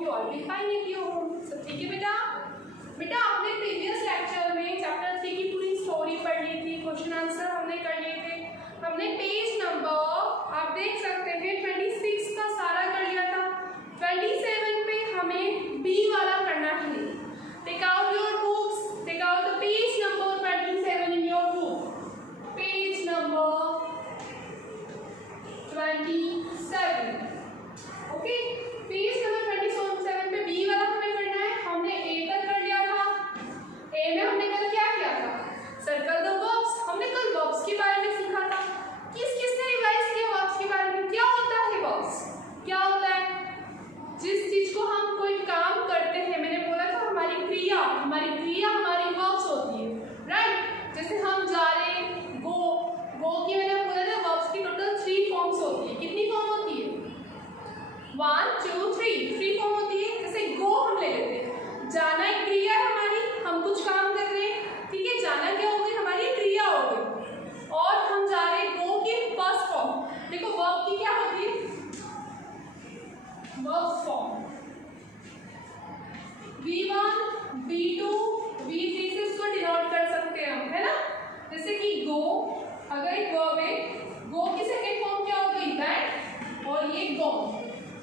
Hope you all be fine in your home. सब ठीक है बेटा? बेटा आपने प्रीवियस लेक्चर में चैप्टर 3 की पूरी स्टोरी पढ़ ली थी, क्वेश्चन आंसर हमने कर लिए थे। हमने पेज नंबर आप देख सकते हैं 26 का सारा कर लिया था। 27 पे हमें बी वाला करना है। Take out your books, take out the page number 27 in your book. Page number 27, okay. Page number 27 पे बी वाला हमें करना है। हमने ए तक कर लिया था। ए में हमने कल क्या किया था? Circle the verbs. हमने कल वर्ब्स के बारे में सीखा था। किसने रिवाइज किया वर्ब्स के बारे में? क्या होता है वर्ब्स? क्या होता है? जिस चीज को हम कोई काम करते हैं, मैंने बोला था हमारी क्रिया हमारी वर्ब्स होती है, राइट। जैसे हम जा रहे, गो की मैंने बोला था वर्ब्स की टोटल 3 फॉर्म्स होती है। कितनी फॉर्म होती है? 1 2 3 फॉर्म होती है। जैसे गो हम ले लेते हैं, जाना एक क्रिया है हमारी, हम कुछ काम कर रहे हैं, ठीक है। जाना क्या हो गई? हमारी क्रिया हो गई। और हम जा रहे हैं, गो की फर्स्ट फॉर्म देखो वर्ब की क्या होती है? Verb form V1 V2 V3 से इसको डिनोट कर सकते हैं हम, है ना। जैसे कि गो अगर एक वर्ब है, गो की सेकंड फॉर्म क्या हो गई? वेंट, और ये गॉन।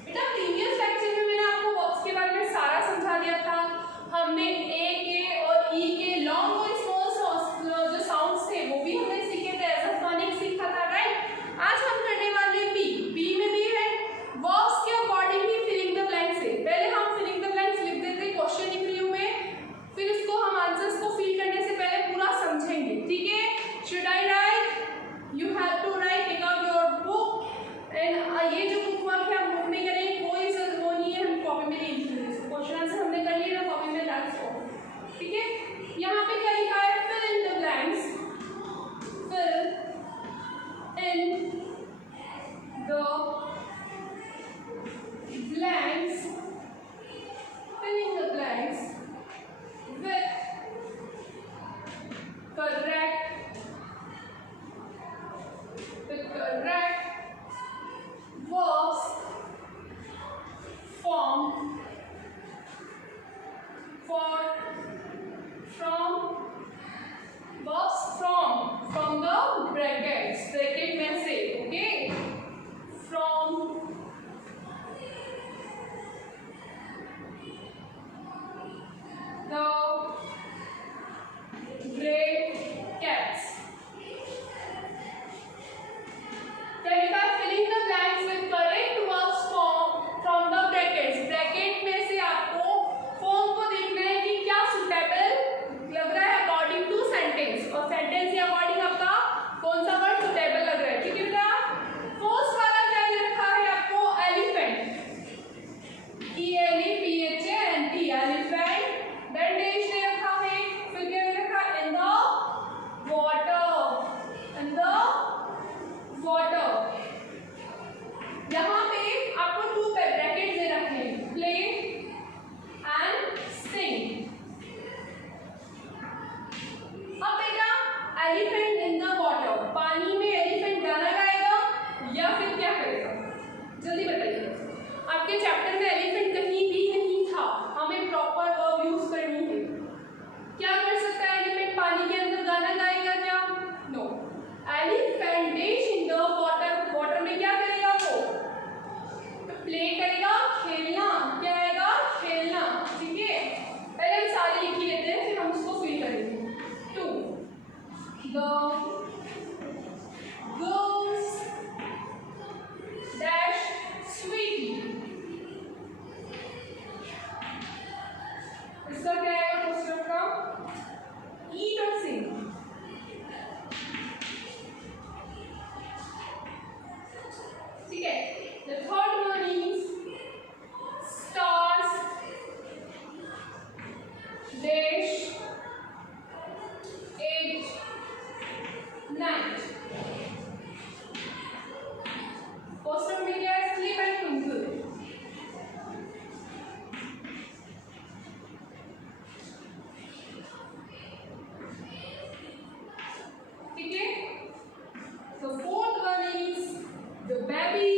बेटा प्रीवियस लेक्चर में मैंने आपको वर्ब्स के बारे में सारा समझा दिया था। हमने ए के और ई के लॉन्ग और स्मॉल जो साउंड्स थे वो भी हमने सीखे थे, एज अ फोनिक सीखा था, राइट। आज हम करने वाले बी में भी है वर्ब्स के अकॉर्डिंग ही फिलिंग द ब्लैंक्स है। पहले हम फिलिंग द ब्लैंक्स लिख देते क्वेश्चन इंटरव्यू में, फिर उसको हम आंसर्स को फिल करने से पहले पूरा समझेंगे, ठीक है। Should I write? You have to write, take out your book and ये जो बुक वर्क है हम बुक में करें, कोई वो नहीं है, हम कॉपी में लिखेंगे। क्वेश्चन आंसर हमने कर लिया ना कॉपी में, दैट्स ऑल, ठीक है। यहाँ पे क्या लिखा है? Fill in the blanks, fill in the blanks, filling the blanks with correct verbs formed from the brackets, bracket में से, okay, from the brackets. क्या लिखा है? filling the blanks with correct verbs from the brackets. Bracket में से आपको form को देखना है कि क्या सुटेबल लग रहा है अकॉर्डिंग टू सेंटेंस, और सेंटेंस के अकॉर्डिंग आपका कौन सा वर्ड सुटेबल लग रहा है, ठीक है बेटा। फर्स्ट वाला क्या दे रखा है आपको? Elephant, ELEPHANT, elephant. Then dash दे रखा है, फिर क्या दे रखा है? In the water. यहाँ पे आपको 2 ब्रैकेट दे रखे हैं, प्ले एंड सिंग। अब बेटा एलिफेंट इन द वाटर, पानी में एलिफेंट गाना गाएगा या फिर क्या करेगा? जल्दी बताइए। आपके चैप्टर में एलिफेंट कहीं भी नहीं था, हमें प्रॉपर वर्ब यूज करनी है। क्या कर सकता है एलिफेंट? पानी के अंदर गाना गाएगा क्या? No. Elephant dish in the water, water में क्या करेगा वो? प्ले करेगा, खेलना। क्या आएगा? खेलना, ठीक है। पहले हम सारे लिख लेते हैं, फिर हम उसको फिल करेंगे। 2 the girls dash sweetie, इसका क्या आएगा क्वेश्चन का? eat और sing, ठीक है। The third one is stars dash at night. Poster में क्या है? Sleep and twinkle, ठीक है। So fourth one is the baby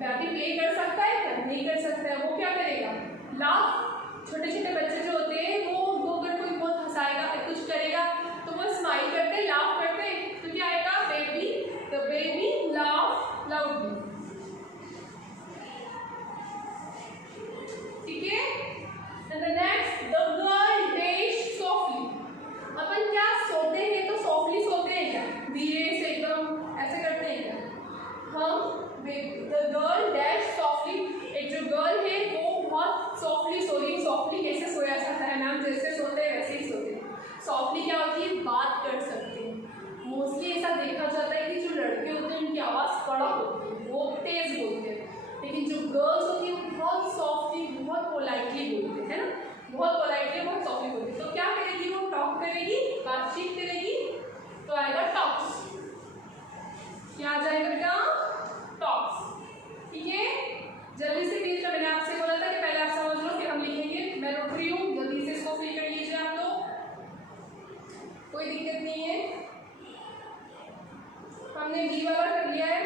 baby play कर सकता है क्या? नहीं कर सकता है। वो क्या करेगा? लाफ। छोटे छोटे बच्चे जो होते हैं वो अगर कोई बहुत हंसाएगा कुछ करेगा तो वो स्माइल करते, लाफ करते, तो क्या आएगा? Baby. The baby laugh loudly. ठीक है। And the next, the girl dash softly. अपन क्या सोते हैं तो सॉफ्टली सोते हैं क्या? धीरे से एकदम ऐसे करते हैं क्या? हम द गर्ल डैश सॉफ्टली। एक जो गर्ल है वो बहुत सॉफ्टली सो रही है। सॉफ्टली कैसे सोया जाता है मैम? जैसे सोते हैं वैसे ही सोते हैं। सॉफ्टली क्या होती है? बात कर सकते हैं। मोस्टली ऐसा देखा जाता है कि जो लड़के होते हैं उनकी आवाज़ कड़क होती है, वो तेज बोलते हैं, लेकिन जो गर्ल्स होती है वो बहुत सॉफ्टली, बहुत पोलाइटली बोलते हैं, है ना? बहुत पोलाइटली, बहुत सॉफ्टली बोलती है। तो क्या करेगी वो? टॉक करेगी, बातचीत करेगी, तो आएगा टॉक्स। क्या आ जाएगा बेटा? टॉक्स। ठीक है। जल्दी से कीजिए। मैंने आपसे बोला था कि पहले आप समझ लो कि हम लिखेंगे। मैं रुक रही हूँ, जल्दी से इसको फिल कर लीजिए आप लोग, कोई दिक्कत नहीं है। हमने डी वाला कर लिया है,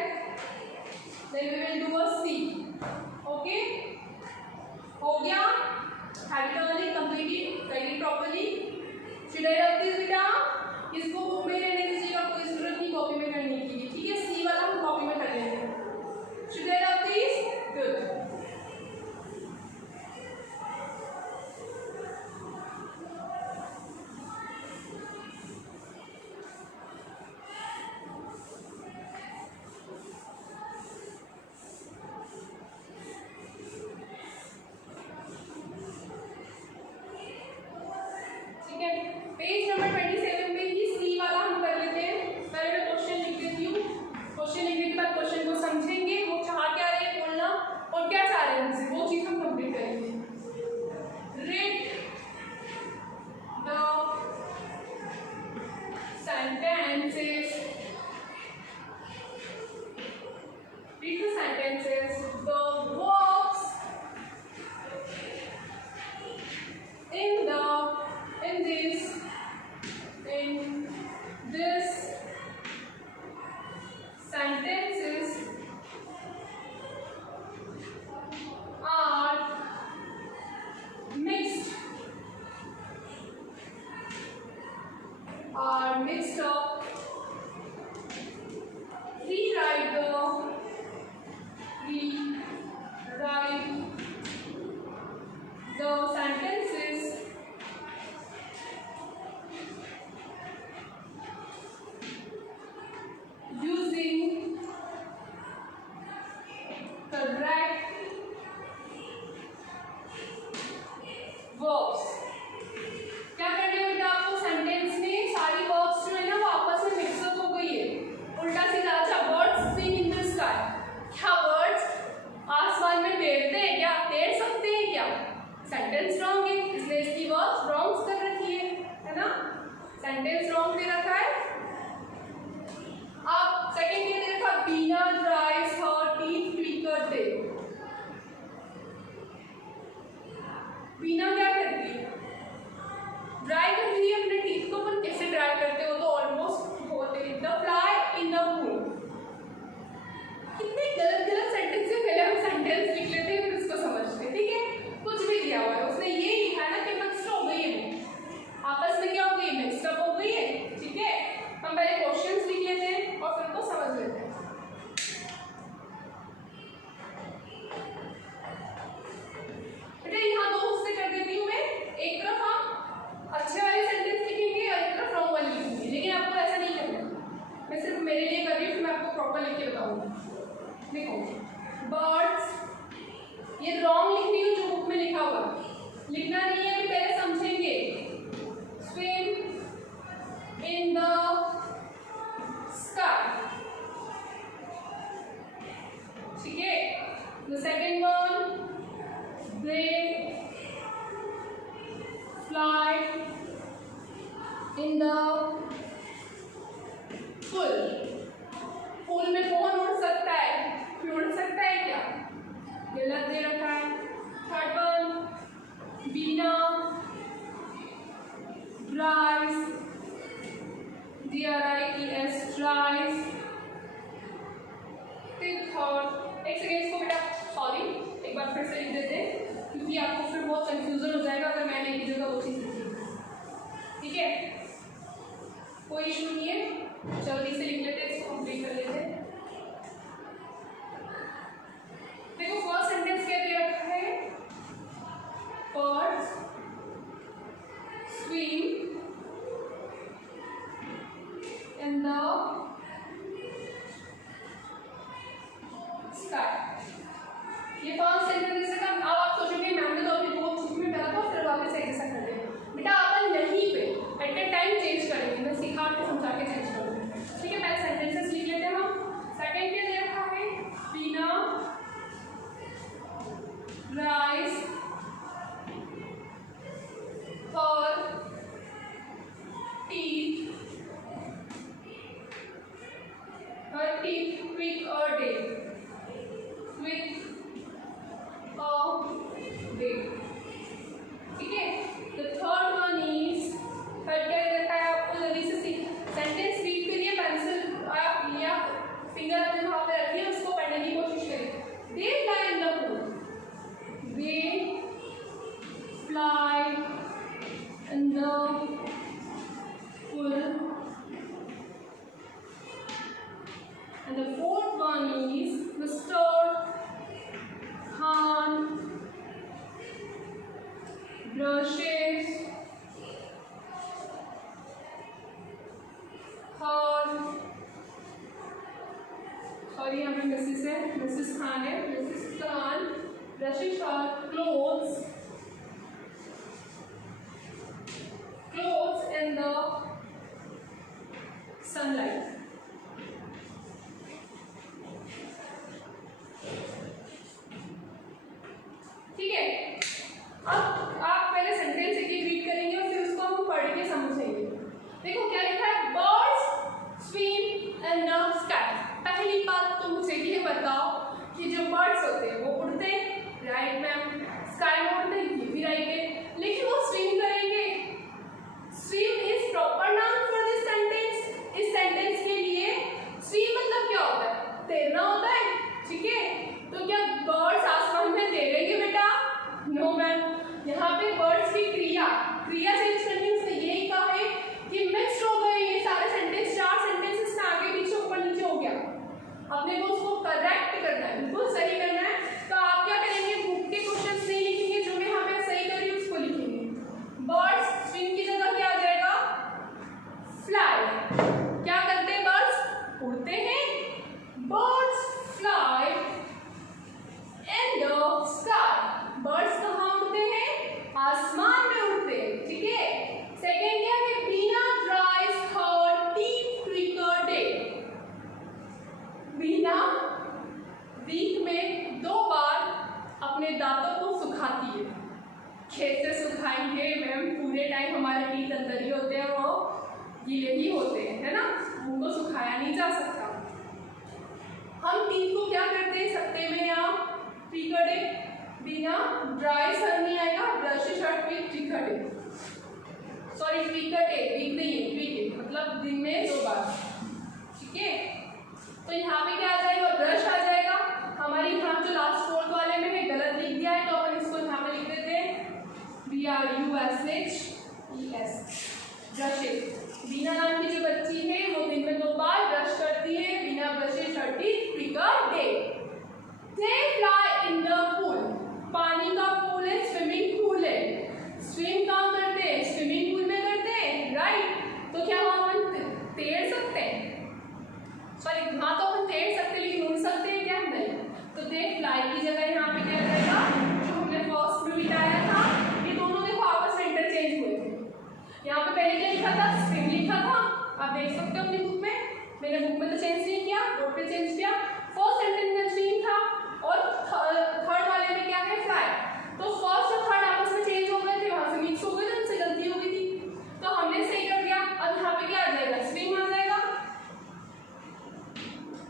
then we will do a C. Okay, हो गया? Have you done it completely? Write it properly? Should I रख दिस बेटा? इसको बुक में रहने दीजिएगा, कोई जरूरत नहीं कॉपी में करने की। ठीक है। सी वाला हम कॉपी में कर लेंगे। शुड आई रख दिस? गुड। पेज नंबर 27 में ही सी वाला हम कर लेते हैं। पहले मैं क्वेश्चन लिख देती हूँ। क्वेश्चन लिखने के बाद क्वेश्चन को समझेंगे, वो चाह क्या रहे हैं बोलना और क्या चाह रहे हैं हमसे, वो चीज हम कंप्लीट करेंगे। Read the sentences, read the sentences, the verbs in this sentences are mixed up. Rewrite the sentences using correct verbs. क्या करना है बेटा आपको? सेंटेंस में सारी वर्ब्स जो है ना वो आपस में मिक्सअप हो गई है, उल्टा सीधा। अच्छा, birds sing in the sky. क्या बर्ड्स आसमान में तैरते हैं क्या? तैर सकते हैं क्या? सेंटेंस रॉन्ग है, इसलिए इसकी वर्ब्स रॉन्ग कर रखी है ना? सेंटेंस रॉन्ग दे रखा है। अब सेकंड क्या दे रखा? Beena dries her teeth twinkle day. Beena क्या करती है? ड्राई कर रही है अपने टीथ को। पर कैसे ड्राई करते हो? तो ऑलमोस्ट होते हैं। The fly in the moon. कितने गलत गलत सेंटेंस से पहले हम सेंटेंस लिख लेते हैं फिर उसको समझते हैं। ठीक है। कुछ भी दिया हुआ है, उसने ये लिखा है ना कि मिक्स्ड हो गई है, वो आपस में क्या हो गई? मिक्स्ड अप हो गई है। ठीक है। हम पहले क्वेश्चंस लिख लेते हैं और फिर उनको समझ लेते हैं। बेटा यहाँ दो हिस्से कर देती हूँ मैं। एक तरफ हम अच्छे वाले सेंटेंस लिखेंगे और एक तरफ रॉन्ग वाले लिखेंगे, लेकिन आपको ऐसा नहीं करना। मैं सिर्फ मेरे लिए कर रही हूँ, फिर मैं आपको प्रॉपर लिख के बताऊंगी। देखो, बर्ड्स, ये रॉन्ग लिख रही हूँ जो बुक में लिखा हुआ, लिखना नहीं है, अभी पहले समझेंगे। Swim in the sky. ठीक है। The second one, they fly in the pool. Pool में कौन उड़ सकता है? उड़ सकता है क्या? गलत दे रखा है। थर्ड वन, बीना ड्राइज, DRIES ड्राइज। थर्ड, एक सेकेंड इसको फटाफट से लिख देते हैं, क्योंकि आपको फिर बहुत कंफ्यूजन हो जाएगा अगर मैंने एक जगह वो चीज़ लिखी। ठीक है, कोई इशू नहीं है, जल्दी से लिख लेते हैं, इसको कंप्लीट कर लेते हैं। देखो फर्स्ट सेंटेंस क्या दे रखा है, birds swim in the sky। ये फर्स्ट सेंटेंस है। अब आप सोचोगे मैम ने तो अभी दो चीज में करा था, फिर वापस एक जैसा कर देंगे। बेटा अपन यहीं पे एट ए टाइम चेंज करेंगे, मैं सिखा के समझा के चेंज करूँगी। ठीक है, पहले सेंटेंसेस लिख लेते हैं हम। सेकंड क्या दे रखा है, बिना राइस और टीथ with a day, ठीक है। The third one is, third क्या रहता है आपको जल्दी से सेंटेंस रीड करिए, पेंसिल आप या फिंगर अपने हाथ पे रखिए, उसको पढ़ने की कोशिश करिए। They fly in the pool, they fly in the pool, and the fourth one is Mr. Khan brushes her, sorry यहाँ पे मिसेस है, मिसेस खान है, Mrs Khan brushes her clothes in the sunlight। ठीक है, अब आप पहले सेंटेंस एक एक रीड करेंगे और फिर उसको हम पढ़ के समझेंगे। देखो क्या लिखा है, birds swim in the sky. पहली बात तो मुझे ये बताओ कि जो बर्ड्स होते हैं वो उड़ते हैं, राइट मैम, स्काई में उड़ते हैं, ये भी राइट है, लेकिन वो स्विम करेंगे। Swim is proper noun for this sentence. इस सेंटेंस के लिए स्विम मतलब क्या होता है, तैरना होता है। ठीक है, तो क्या बर्ड्स आसमान में तैरेंगे बेटा? नो मैम, यहाँ पे बर्ड्स की क्रिया चेंज करनी है। उसने यही कहा है कि मिक्स्ड हो गए ये सारे सेंटेंस, चार सेंटेंसेस में आगे पीछे ऊपर नीचे हो गया। अपने को उसको करेक्ट करना है, बिल्कुल सही करना है। तो आप क्या करेंगे, बुक के क्वेश्चंस नहीं लिखेंगे, जो मैं यहाँ पे सही करी उसको लिखेंगे। बर्ड्स स्विम की जगह क्या आ जाएगा, फ्लाई। क्या करते हैं बर्ड्स, उड़ते हैं। Birds fly in the sky. Birds कहाँ उड़ते हैं, आसमान में उड़ते हैं। ठीक है, सेकेंड क्या है, बीना dries her teeth thrice a day. बीना वीक में 2 बार अपने दांतों को सुखाती है। कैसे सुखाएंगे मैम, पूरे टाइम हमारे टीथ अंदर ही होते हैं, वो गीले ही होते हैं, है ना, उनको सुखाया नहीं जा सकता। हम टीथ को क्या करते हैं सप्ते में या ट्रिकर डे, बिना ड्राई सर नहीं आएगा, ब्रश शर्ट with thrice a day, sorry thrice a day, week नहीं है, वीक मतलब दिन में 2 बार। ठीक है, तो यहाँ पे क्या आ जाएगा, ब्रश आ जाएगा। हमारी यहाँ जो लास्ट फोर्थ वाले में है गलत लिख दिया है, तो अपन इसको यहाँ पे लिख देते हैं BRUSHES, ब्रशेस। बीना नाम की जो बच्ची है वो दिन में 2 बार ब्रश करती है, Bina brushes her teeth thrice a day. They fly in the pool, पानी का पूल है, स्विमिंग पूल है। स्विम कहाँ करते हैं, स्विमिंग पूल में करते हैं, राइट। तो क्या हम तैर सकते हैं, सॉरी हाँ तो अपन तैर सकते हैं, लेकिन उड़ सकते हैं क्या, नहीं। तो देख फ्लाई की जगह यहाँ पे क्या रहेगा, जो हमने फर्स्ट में बिताया था, ये दोनों देखो आपस में इंटरचेंज हुए थे। यहाँ पे पहले क्या लिखा था, स्विम लिखा था, आप देख सकते हो अपनी बुक में, मैंने बुक में तो चेंज नहीं किया, बोर्ड पे चेंज किया। फर्स्ट सेंटेंस में स्विम था और थर्ड वाले में क्या है, फ्लाई। तो फर्स्ट और थर्ड आपस में चेंज हो गए थे, वहां से मिक्स हो गए थे, उनसे गलती हो गई थी, तो हमने सही कर दिया। अब यहाँ पे क्या आ जाएगा, स्विम आ जाएगा।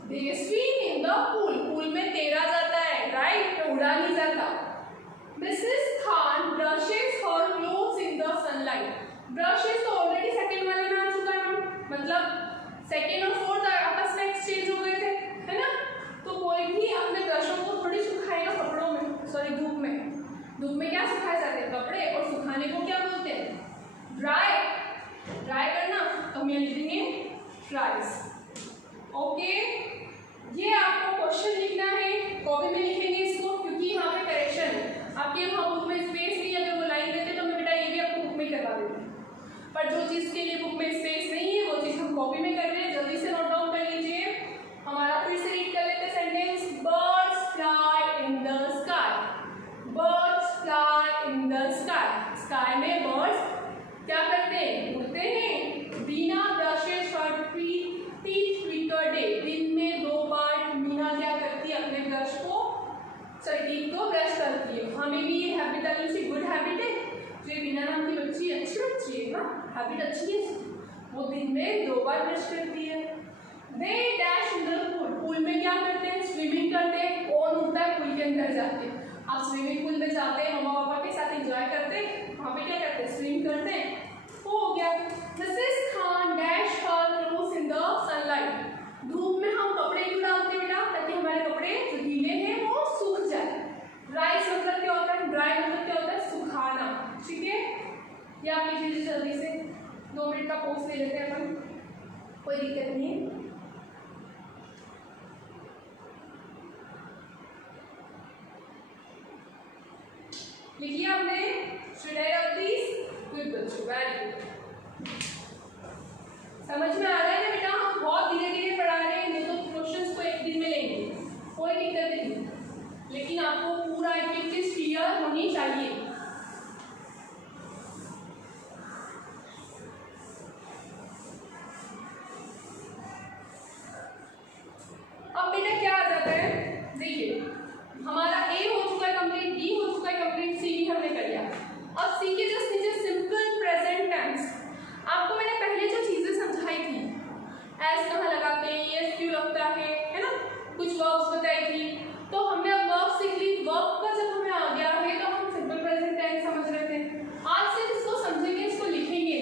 देखिए swim in the pool, pool में तैरा जाता है, राइट, तो उड़ा नहीं जाता। Mrs Khan brushes her clothes in the sunlight. Brushes तो ऑलरेडी सेकंड वाले में आ चुका है, मतलब सेकंड और फोर्थ आपस में एक्सचेंज हो गए थे, है ना। तो कोई भी अपने ब्रशों को थोड़ी सुखाएगा कपड़ों में, सॉरी सॉरी धूप में क्या सुखाए जाते हैं? कपड़े। और सुखाने को क्या बोलते हैं? ड्राई करना। तो हम यहाँ लिख देंगे ड्राइज। ओके, ये आपको क्वेश्चन लिखना है, कॉपी में लिखेंगे इसको, क्योंकि यहाँ पे करेक्शन है। आपके वहाँ बुक में स्पेस नहीं, अगर वो लाइन देते तो मैं बेटा ये भी आपको बुक में करवा देती, पर जो चीज़ के लिए बुक में स्पेस नहीं है वो चीज़ हम कॉपी में कर रहे हैं। जल्दी से नोट डाउन कर लीजिए। हमारा फिर से रीड कर लेते हैं sentence. Birds fly in the sky. Birds fly in the sky. Sky में बर्ड्स क्या करते हैं? उड़ते हैं। Beena brushes her teeth twitter day. दिन में 2 बार मीना क्या करती है? अपने ब्रश को, सॉरी टीथ को ब्रश करती है। हमें भी ये habit I see good habit है। जो बीना नाम की बच्ची अच्छी बच्ची है ना, हैबिट अच्छी है, वो दिन में 2 बार ब्रश करती है। They dash in the pool. Pool में क्या करते हैं? स्विमिंग करते हैं। कौन उठता है? पूल के अंदर जाते हैं। आप स्विमिंग पूल में जाते हैं, मम्मा पापा के साथ एंजॉय करते हैं, वहाँ पे क्या करते हैं? स्विम करते हैं। हो गया। Mrs Khan dash her clothes in the sunlight. धूप में हम कपड़े क्यों डालते हैं बेटा? ताकि हमारे कपड़े जो गीले हैं वो सूख जाए। ड्राई मतलब क्या होता है? ड्राई मतलब क्या होता है? सुखाना। ठीक है, ये आप लिख लीजिए जल्दी से। 2 मिनट का पॉज ले लेते हैं अपन, कोई दिक्कत नहीं है। लिखिए आपने should I rub these? Good बच्चों, वेरी गुड। समझ में आ रहा है ना बेटा? हम बहुत धीरे धीरे पढ़ा रहे हैं, नहीं तो क्वेश्चंस को एक दिन में लेंगे, कोई दिक्कत नहीं, लेकिन आपको पूरा एक एक चीज क्लियर होनी चाहिए। अब बेटा क्या आ जाता है? देखिए हमारा ए हो चुका है कंप्लीट, डी हो चुका है कंप्लीट, सी भी हमने कर लिया। अब सी के जस्ट नीचे सिंपल प्रेजेंट टेंस। आपको मैंने पहले जो चीजें समझाई थी, एस कहाँ लगाते हैं, ये क्यों लगता है ना, कुछ वर्ब्स बताई थी, तो हमने अब वर्ब सीख ली। वर्ब का जब हमें आ गया है तो हम सिंपल प्रेजेंट टेंस समझ रहे थे। आज से इसको समझेंगे, इसको लिखेंगे,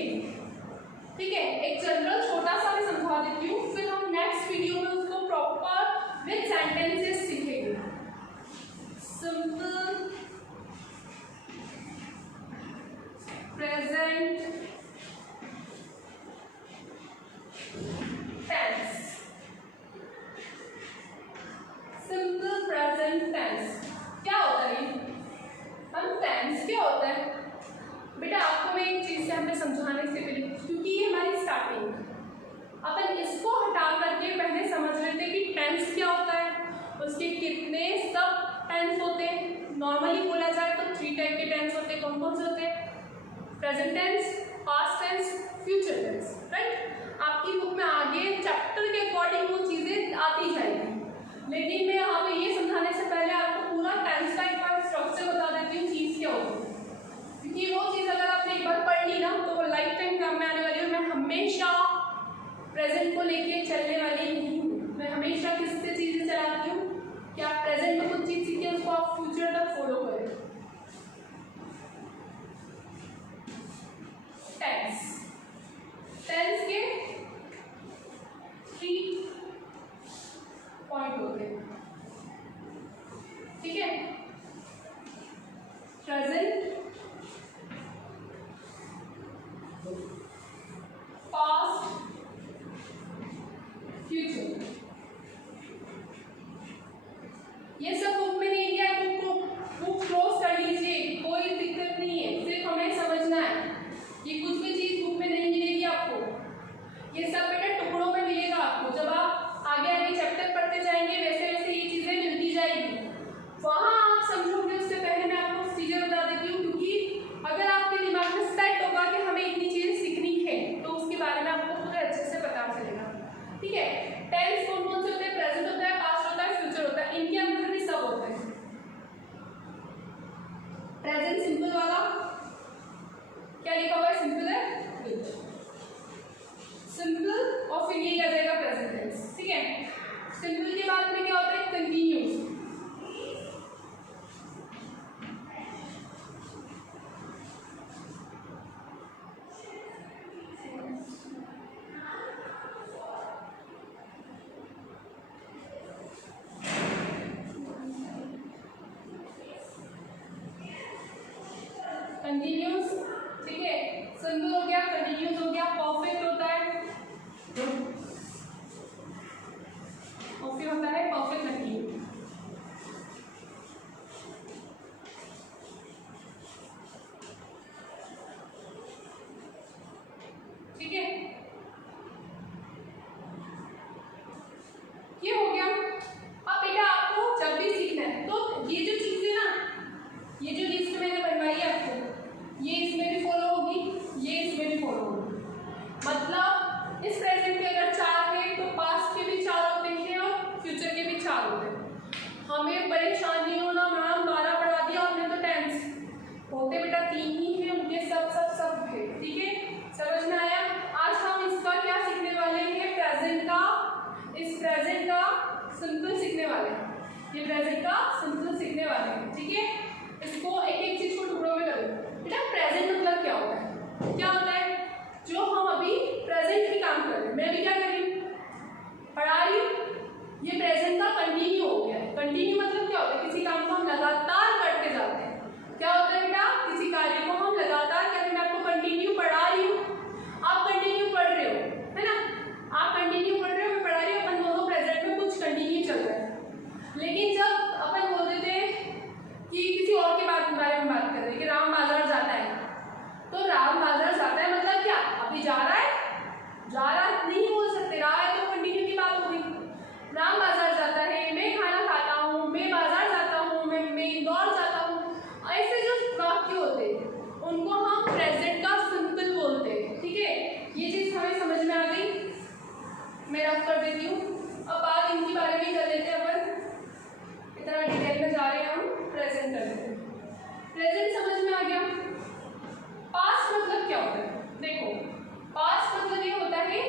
ठीक है? एक जनरल छोटा सा मैं समझा देती हूँ, फिर हम नेक्स्ट वीडियो में उसको प्रॉपर विद सेंटेंसेस सीखेंगे। Simple present tense. Simple present tense क्या होता है? हम टेंस क्या होता है बेटा? आपको मैं एक चीज से हमें समझाने से पहले, क्योंकि ये हमारी स्टार्टिंग, अपन इसको हटा करके पहले समझ लेते हैं कि टेंस क्या होता है, उसके कितने सब टेंस होते हैं। नॉर्मली बोला जाए तो 3 टाइप के टेंस होते हैं। कौन कौन से होते हैं? Present tense, past tense, future tense, right? आपकी बुक में आगे चैप्टर के अकॉर्डिंग वो चीज़ें आती जाएगी, लेकिन मैं यहाँ पे ये समझाने से पहले आपको पूरा टेंस का एक बार स्ट्रक्चर बता देती हूँ, चीज़ क्या होती है, क्योंकि वो चीज़ अगर आपने एक बार पढ़ ली ना तो वो लाइफ टाइम काम में आने वाली है। मैं हमेशा प्रेजेंट को लेके चलने वाली नहीं हूँ। मैं हमेशा किससे चीज़ें चलाती हूँ कि आप प्रेजेंट में कुछ चीज़ सीखें, उसको आप फ्यूचर तक फॉलो करें। टेंस, टेंस के 3 पॉइंट होते हैं, ठीक है? Present, past, future. ये सब बुक में नहीं दिया, बुक क्लोज कर लीजिए, कोई दिक्कत नहीं है, सिर्फ हमें समझना है। ये कुछ भी चीज बुक में नहीं मिलेगी आपको, ये सब बेटा टुकड़ों में मिलेगा आपको। जब आप आगे आगे चैप्टर पढ़ते जाएंगे वैसे वैसे ये चीजें मिलती जाएगी, वहां आप समझोगे। उससे पहले मैं आपको चीजें बता देती हूँ, क्योंकि अगर आपके दिमाग में सेट होगा कि हमें इतनी चीजें सीखनी है तो उसके बारे में आपको पूरे अच्छे से पता चलेगा, ठीक है? टेंस कौन कौन से होते हैं? प्रेजेंट होता है, पास्ट होता है, फ्यूचर होता है, इनके अंदर भी सब होता है। प्रेजेंट सिंपल वाला क्या लिखा हुआ है? सिंपल है, सिंपल, और फिर ये आ जाएगा प्रेजेंट टेंस, ठीक है? सिंपल के बाद में क्या होता है? कंटिन्यूस। कंटिन्यूस, ठीक है, सिंपल हो गया, कंटिन्यूस हो गया, परफेक्ट होता है, परफेक्ट होता है, परफेक्ट कंटिन्यू। ठीक है, ये हो गया। अब बेटा आपको जब भी सीखना है तो ये जो चीजें ना, ये जो लिस्ट मैंने बनवाई है आपको, ये इसमें भी फॉलो होगी, ये इसमें भी फॉलो होगी। मतलब इस प्रेजेंट के अगर 4 है तो पास्ट के भी 4 होते हैं और फ्यूचर के भी 4 होते हैं। हमें परेशान नहीं होना, मैम 12 पढ़ा दिया आपने तो टेंस होते बेटा 3 ही है, उनके सब सब सब है। ठीक है, समझ में आया? आज हम इसका क्या सीखने वाले हैं? प्रेजेंट का, इस प्रेजेंट का सिंपल सीखने वाले हैं, ये प्रेजेंट का सिंपल सीखने वाले हैं। ठीक है, इसको एक एक चीज को टुकड़ों में करो बेटा। प्रेजेंट मतलब क्या होता है? क्या होता है? जो हम अभी प्रेजेंट में काम कर रहे हैं, मैं अभी क्या कर रही हूँ? पढ़ा रही हूँ, ये प्रेजेंट का कंटिन्यू हो गया है। कंटिन्यू मतलब क्या होता है? किसी काम को हम लगातार करते जाते हैं। क्या होता है बेटा? किसी कार्य को हम लगातार करते, मैं आपको कंटिन्यू पढ़ा रही हूँ, आप कंटिन्यू पढ़ रहे हो, है ना? आप कंटिन्यू पढ़ रहे हो, मैं पढ़ा रही हूँ, अपन दोनों प्रेजेंट में कुछ कंटिन्यू चल रहा है। लेकिन जब अपन बोल देते हैं कि किसी और के बारे में बात कर रहे हैं कि राम बाजार जाता है, तो राम बाजार जाता है मतलब क्या? अभी जा रहा है, जा रहा नहीं बोल सकते, रहा है तो कंटिन्यू की बात होगी। राम बाजार जाता है, मैं खाना खाता हूँ, मैं बाजार जाता हूँ, मैं इंदौर जाता हूँ, ऐसे जो वाक्य होते हैं उनको हम प्रेजेंट का सिंपल बोलते हैं। ठीक है, ये चीज हमें समझ में आ गई, मैं रफ कर देती हूँ। अब बात इनके बारे में कर लेते हैं अपन, इतना डिटेल में जा रहे हैं हम, प्रेजेंट कर लेते हैं। प्रेजेंट समझ में आ गया। पास्ट मतलब क्या होता है? देखो, पास्ट मतलब ये होता है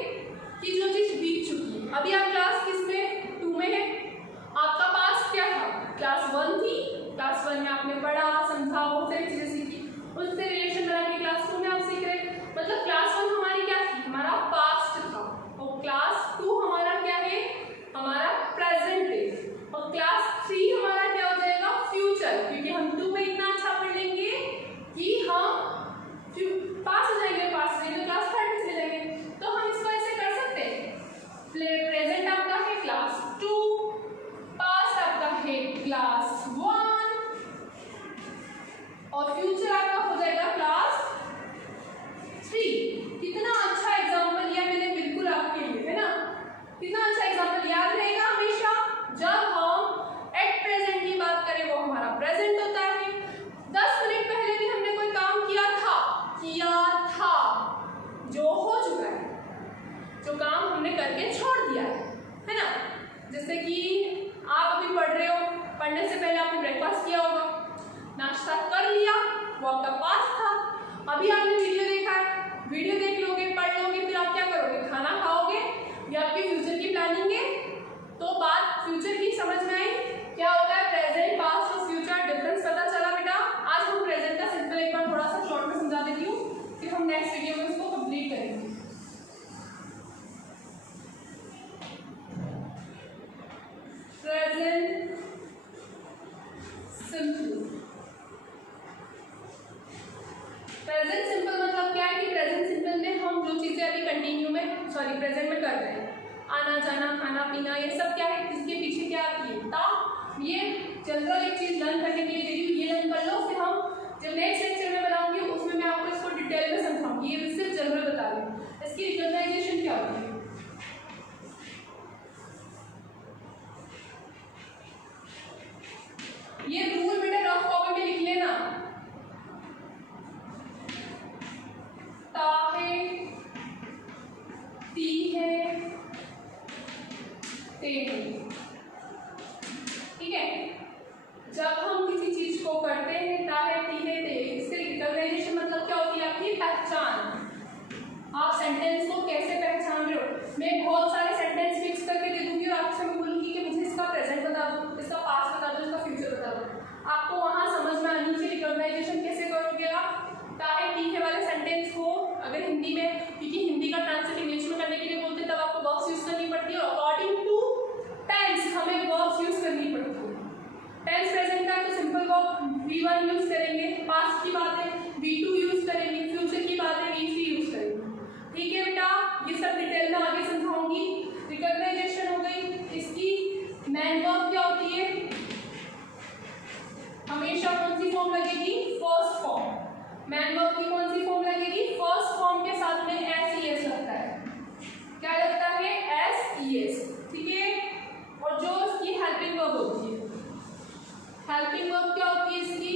कि जो चीज बीत चुकी है। अभी आप क्लास किस में? 2 में है। आपका पास्ट क्या था? क्लास 1 थी, क्लास 1 में आपने पढ़ा, समझा, बहुत सारी चीजें सीखी, उससे रिलेशन बना के क्लास 2 में आप सीख रहे। मतलब क्लास 1 हमारी क्या थी? हमारा पास्ट था, और क्लास 2 हमारा क्या है? हमारा प्रेजेंट है, और क्लास 3 हमारा क्या हो जाएगा? फ्यूचर, क्योंकि हम 2 में इतना अच्छा पढ़ लेंगे कि हम पास हो जाएंगे, पास हो जाएंगे, क्लास 3 में चले जाएंगे। तो हम इसको ऐसे कर सकते हैं, प्रेजेंट आपका है क्लास 2, पास्ट आपका है क्लास 1, और फ्यूचर आपका हो जाएगा क्लास 3। कितना अच्छा एग्जाम्पल लिया मैंने बिल्कुल आपके लिए, है ना? कितना अच्छा एग्जाम्पल, याद रहेगा हमेशा। जब हम एट प्रेजेंट की बात करें, वो हमारा प्रेजेंट होता है। 10 मिनट पहले भी हमने कोई काम किया था, जो हो चुका है, जो काम हमने करके छोड़ दिया है ना? जैसे कि आप अभी पढ़ रहे हो, पढ़ने से पहले आपने ब्रेकफास्ट किया होगा, नाश्ता कर लिया, वो आपका पास्ट था। अभी आपने वीडियो देखा है, वीडियो देख लोगे, पढ़ लोगे, फिर आप क्या करोगे? खाना खाओगे, ये आपकी फ्यूचर की प्लानिंग है। तो बात फ्यूचर की समझ में आई? क्या होता है प्रेजेंट, पास्ट और फ्यूचर, डिफरेंस पता चला बेटा? आज हम प्रेजेंट का सिंपल एक बार थोड़ा सा शॉर्ट में समझा देती हूँ, फिर हम नेक्स्ट वीडियो में इसको कंप्लीट करेंगे। प्रेजेंट सिंपल, प्रेजेंट सिंपल मतलब क्या है कि प्रेजेंट सिंपल में हम जो चीजें अभी कंटिन्यू में, सॉरी प्रेजेंट में कर रहे हैं, आना जाना, खाना पीना, ये सब क्या है? इसके पीछे क्या आती है? ता। ये जनरल एक चीज लर्न करने के लिए दे रही हूँ, ये लर्न कर लो, फिर हम जब नेक्स्ट लेक्चर में बनाऊंगी उसमें मैं आपको इसको डिटेल में समझाऊंगी। ये सिर्फ जनरल बता रही हूँ, इसकी रिकॉग्नाइजेशन क्या होती है। ये रूल बेटा रफ कॉपी में लिख लेना, ता है, ती है, ते है। ठीक है, जब हम किसी चीज को करते हैं, ता है, ती है, ते, इससे रिकॉग्नाइजेशन मतलब क्या होती है? आपकी पहचान। आप सेंटेंस को कैसे पहचान रहे हो? मैं बहुत सारे सेंटेंस मिक्स करके दे दूंगी और आपसे मैं बोलूंगी कि मुझे इसका प्रेजेंट बता दो, इसका पास्ट बता दो, इसका फ्यूचर बता दो। आपको वहां समझ में आनी चाहिए रिकॉग्नाइजेशन कैसे करोगे आप। ताहे टीहे वाले सेंटेंस को अगर हिंदी में, क्योंकि हिंदी का ट्रांसलेट इंग्लिश में करने के लिए बोलते हैं, तब आपको वर्ब्स यूज करनी पड़ती है, अकॉर्डिंग टू टेंस हमें वर्ब्स यूज करनी पड़ती है। टेंस प्रेजेंट का तो सिंपल वर्ब V1 यूज करेंगे, पास्ट की बात है V2 फॉर्म लगेगी? First form. मैन वर्ब की कौन सी फॉर्म लगेगी? फर्स्ट फॉर्म के साथ में एस लगता है। क्या लगता है? एस। ठीक है। और जो इसकी हेल्पिंग वर्ब होती है, हेल्पिंग वर्ब क्या होती है इसकी?